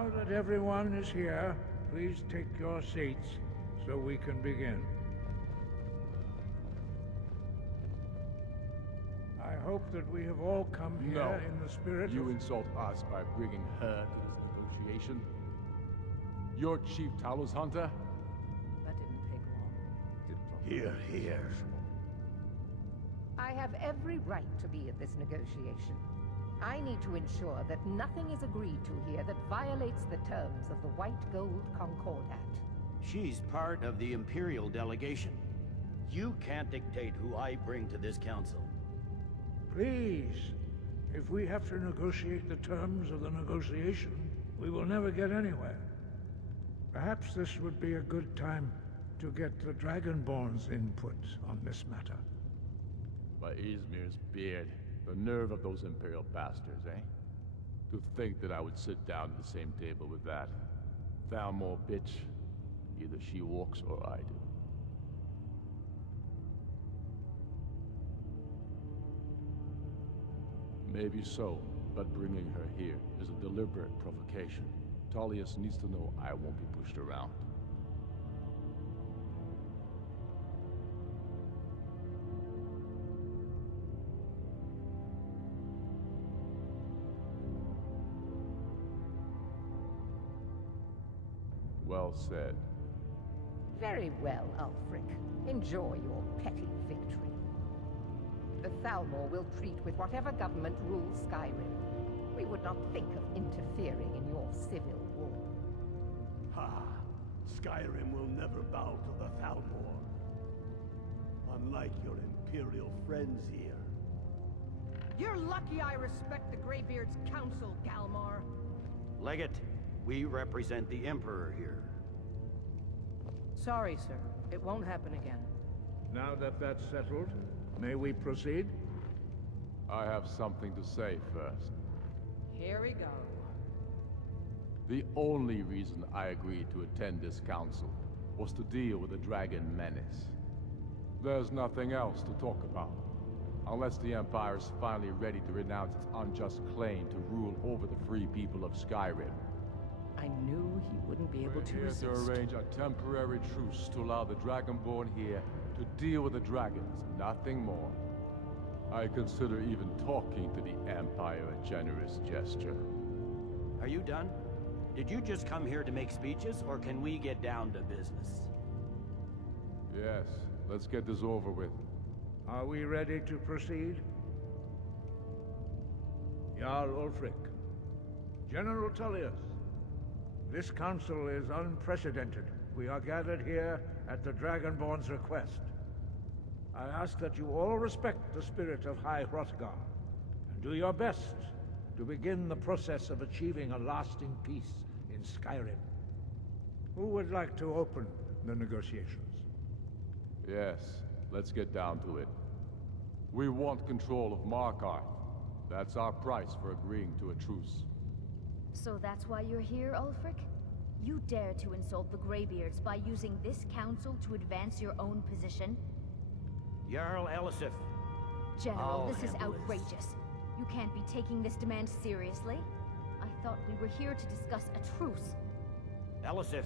Now that everyone is here, please take your seats so we can begin. I hope that we have all come here in the spirit You of... insult us by bringing her to this negotiation? You're Chief Talos Hunter? That didn't take long. Here. I have every right to be at this negotiation. I need to ensure that nothing is agreed to here that violates the terms of the White Gold Concordat. She's part of the Imperial delegation. You can't dictate who I bring to this council. Please, if we have to negotiate the terms of the negotiation, we will never get anywhere. Perhaps this would be a good time to get the Dragonborn's input on this matter. By Izmir's beard. The nerve of those Imperial bastards, eh? To think that I would sit down at the same table with that. Thalmor bitch. Either she walks or I do. Maybe so, but bringing her here is a deliberate provocation. Tullius needs to know I won't be pushed around. Well said. Very well, Ulfric. Enjoy your petty victory. The Thalmor will treat with whatever government rules Skyrim. We would not think of interfering in your civil war. Ha! Skyrim will never bow to the Thalmor. Unlike your Imperial friends here. You're lucky I respect the Greybeard's counsel, Galmar. Legate, we represent the Emperor here. Sorry, sir. It won't happen again. Now that that's settled, may we proceed? I have something to say first. Here we go. The only reason I agreed to attend this council was to deal with the Dragon Menace. There's nothing else to talk about. Unless the Empire is finally ready to renounce its unjust claim to rule over the free people of Skyrim. I knew he wouldn't be able to resist. We're here to arrange a temporary truce to allow the Dragonborn here to deal with the dragons, nothing more. I consider even talking to the Empire a generous gesture. Are you done? Did you just come here to make speeches, or can we get down to business? Yes, let's get this over with. Are we ready to proceed? Jarl Ulfric. General Tullius. This council is unprecedented. We are gathered here at the Dragonborn's request. I ask that you all respect the spirit of High Hrathgar, and do your best to begin the process of achieving a lasting peace in Skyrim. Who would like to open the negotiations? Yes, let's get down to it. We want control of Markarth. That's our price for agreeing to a truce. So that's why you're here, Ulfric? You dare to insult the Greybeards by using this council to advance your own position? Jarl Elisif. General, I'll this is handle this. outrageous. You can't be taking this demand seriously. I thought we were here to discuss a truce. Elisif,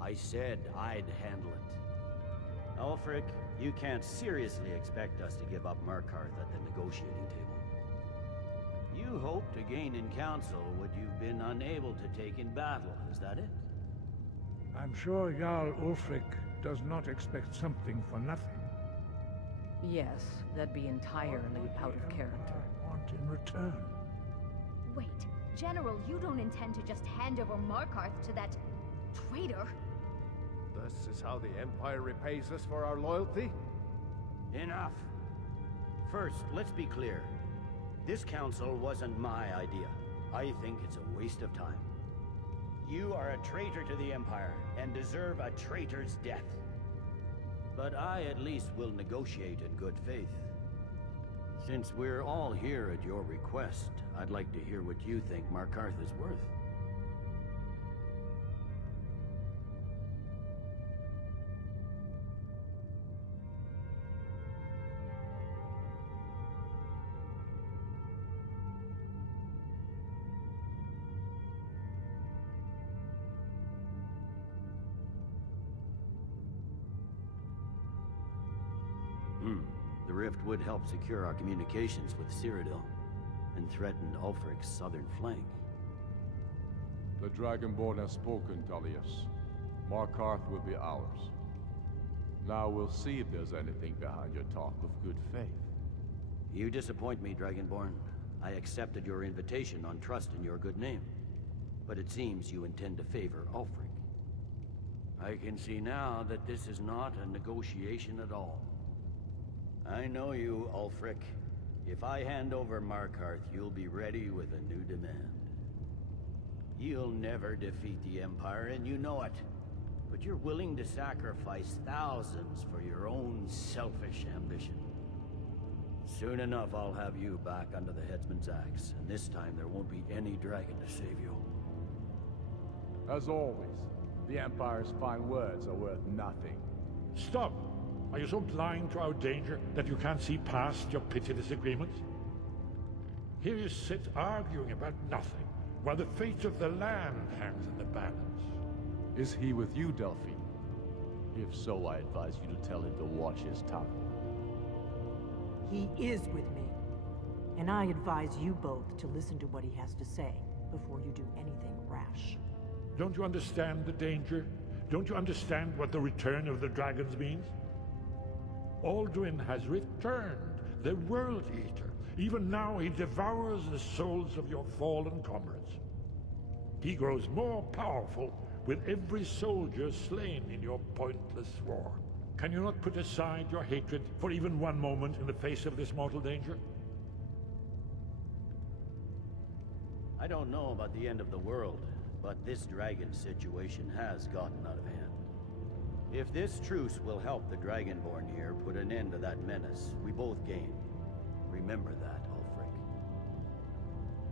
I said I'd handle it. Ulfric, you can't seriously expect us to give up Markarth at the negotiating table. You hoped to gain in council what you've been unable to take in battle, is that it? I'm sure Jarl Ulfric does not expect something for nothing. Yes, that'd be entirely out of character. I want in return. Wait, General, you don't intend to just hand over Markarth to that traitor? This is how the Empire repays us for our loyalty? Enough. First, let's be clear. This council wasn't my idea. I think it's a waste of time. You are a traitor to the Empire, and deserve a traitor's death. But I at least will negotiate in good faith. Since we're all here at your request, I'd like to hear what you think Markarth is worth. The rift would help secure our communications with Cyrodiil, and threaten Ulfric's southern flank. The Dragonborn has spoken, Tullius. Markarth will be ours. Now we'll see if there's anything behind your talk of good faith. You disappoint me, Dragonborn. I accepted your invitation on trust in your good name. But it seems you intend to favor Ulfric. I can see now that this is not a negotiation at all. I know you, Ulfric. If I hand over Markarth, you'll be ready with a new demand. You'll never defeat the Empire, and you know it. But you're willing to sacrifice thousands for your own selfish ambition. Soon enough, I'll have you back under the headsman's axe, and this time there won't be any dragon to save you. As always, the Empire's fine words are worth nothing. Stop! Are you so blind to our danger that you can't see past your petty disagreements? Here you sit arguing about nothing, while the fate of the land hangs in the balance. Is he with you, Delphine? If so, I advise you to tell him to watch his tongue. He is with me. And I advise you both to listen to what he has to say before you do anything rash. Don't you understand the danger? Don't you understand what the return of the dragons means? Alduin has returned, the World Eater. Even now he devours the souls of your fallen comrades. He grows more powerful with every soldier slain in your pointless war. Can you not put aside your hatred for even one moment in the face of this mortal danger? I don't know about the end of the world, but this dragon situation has gotten out of hand. If this truce will help the Dragonborn here put an end to that menace, we both gain. Remember that, Ulfric.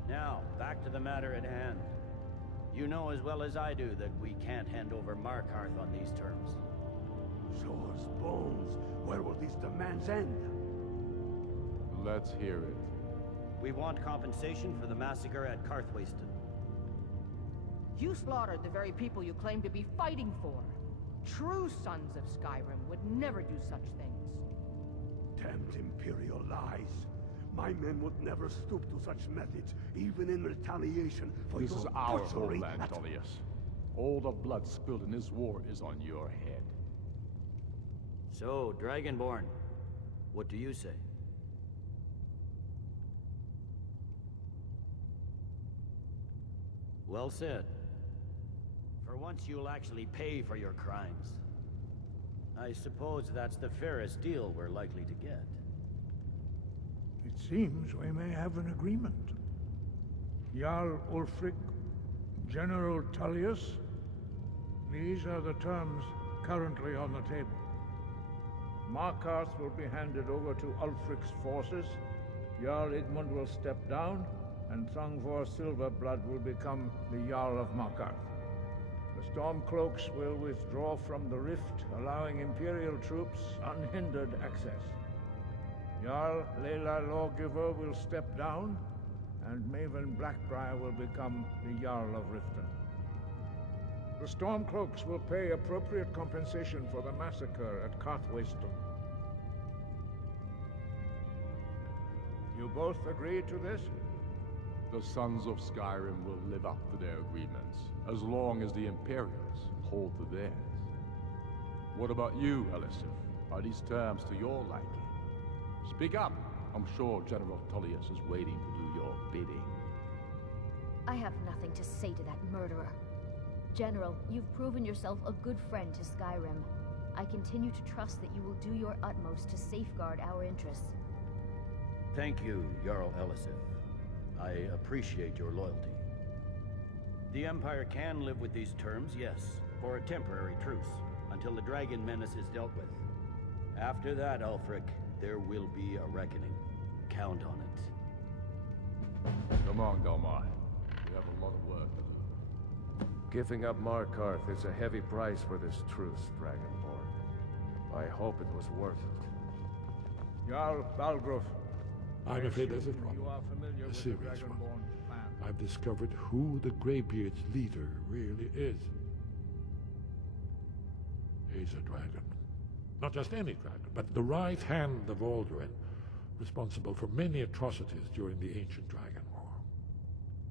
Now, back to the matter at hand. You know as well as I do that we can't hand over Markarth on these terms. Show us bones. Where will these demands end? Let's hear it. We want compensation for the massacre at Karthwasten. You slaughtered the very people you claim to be fighting for. True sons of Skyrim would never do such things. Damned Imperial lies. My men would never stoop to such methods, even in retaliation for This your is our butchery homeland, at- Tullius. All the blood spilled in this war is on your head. So, Dragonborn, what do you say? Well said. For once you'll actually pay for your crimes. I suppose that's the fairest deal we're likely to get. It seems we may have an agreement. Jarl Ulfric, General Tullius, these are the terms currently on the table. Markarth will be handed over to Ulfric's forces, Jarl Igmund will step down, and Thungvor Silverblood will become the Jarl of Markarth. The Stormcloaks will withdraw from the rift, allowing Imperial troops unhindered access. Jarl Leila Lawgiver will step down, and Maven Blackbriar will become the Jarl of Riften. The Stormcloaks will pay appropriate compensation for the massacre at Karthwasten. You both agree to this? The Sons of Skyrim will live up to their agreements, as long as the Imperials hold to theirs. What about you, Elisif? Are these terms to your liking? Speak up! I'm sure General Tullius is waiting to do your bidding. I have nothing to say to that murderer. General, you've proven yourself a good friend to Skyrim. I continue to trust that you will do your utmost to safeguard our interests. Thank you, Jarl Elisif. I appreciate your loyalty. The Empire can live with these terms, yes, for a temporary truce, until the dragon menace is dealt with. After that, Ulfric, there will be a reckoning. Count on it. Come on, Delmar. We have a lot of work to do. Giving up Markarth is a heavy price for this truce, Dragonborn. I hope it was worth it. Jarl Balgruf. I'm afraid there's a You problem. are familiar A with the serious one. Dragonborn plan. I've discovered who the Greybeard's leader really is. He's a dragon. Not just any dragon, but the right hand of Alduin, responsible for many atrocities during the ancient Dragon War.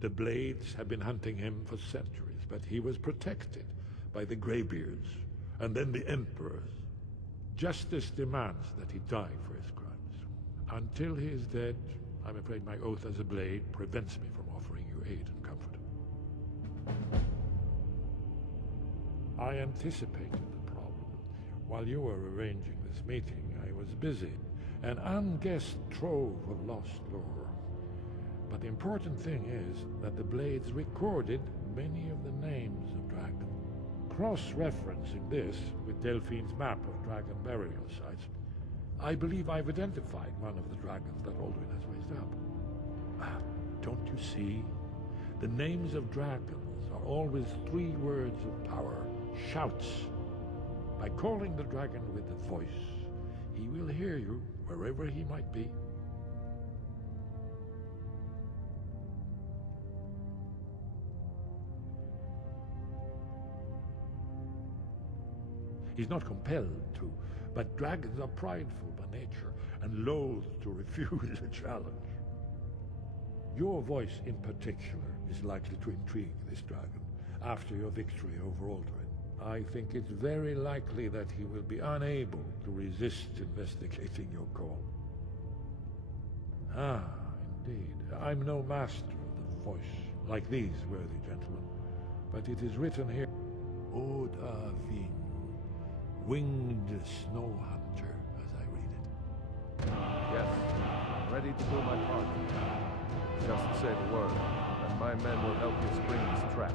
The Blades had been hunting him for centuries, but he was protected by the Greybeards, and then the Emperors. Justice demands that he die for his crimes. Until he is dead, I'm afraid my oath as a Blade prevents me from offering you aid and comfort. I anticipated the problem. While you were arranging this meeting, I was busy. An unguessed trove of lost lore. But the important thing is that the Blades recorded many of the names of dragons. Cross-referencing this with Delphine's map of dragon burial sites, I believe I've identified one of the dragons that Alduin has raised up. Don't you see? The names of dragons are always 3 words of power, shouts. By calling the dragon with the voice, he will hear you wherever he might be. He's not compelled to, but dragons are prideful by nature and loath to refuse a challenge. Your voice in particular is likely to intrigue this dragon after your victory over Alduin. I think it's very likely that he will be unable to resist investigating your call. Ah, indeed. I'm no master of the voice, like these worthy gentlemen, but it is written here, Odahvin, winged snow hunter, as I read it. Yes, I'm ready to do my part. Just say the word, and my men will help you spring this trap.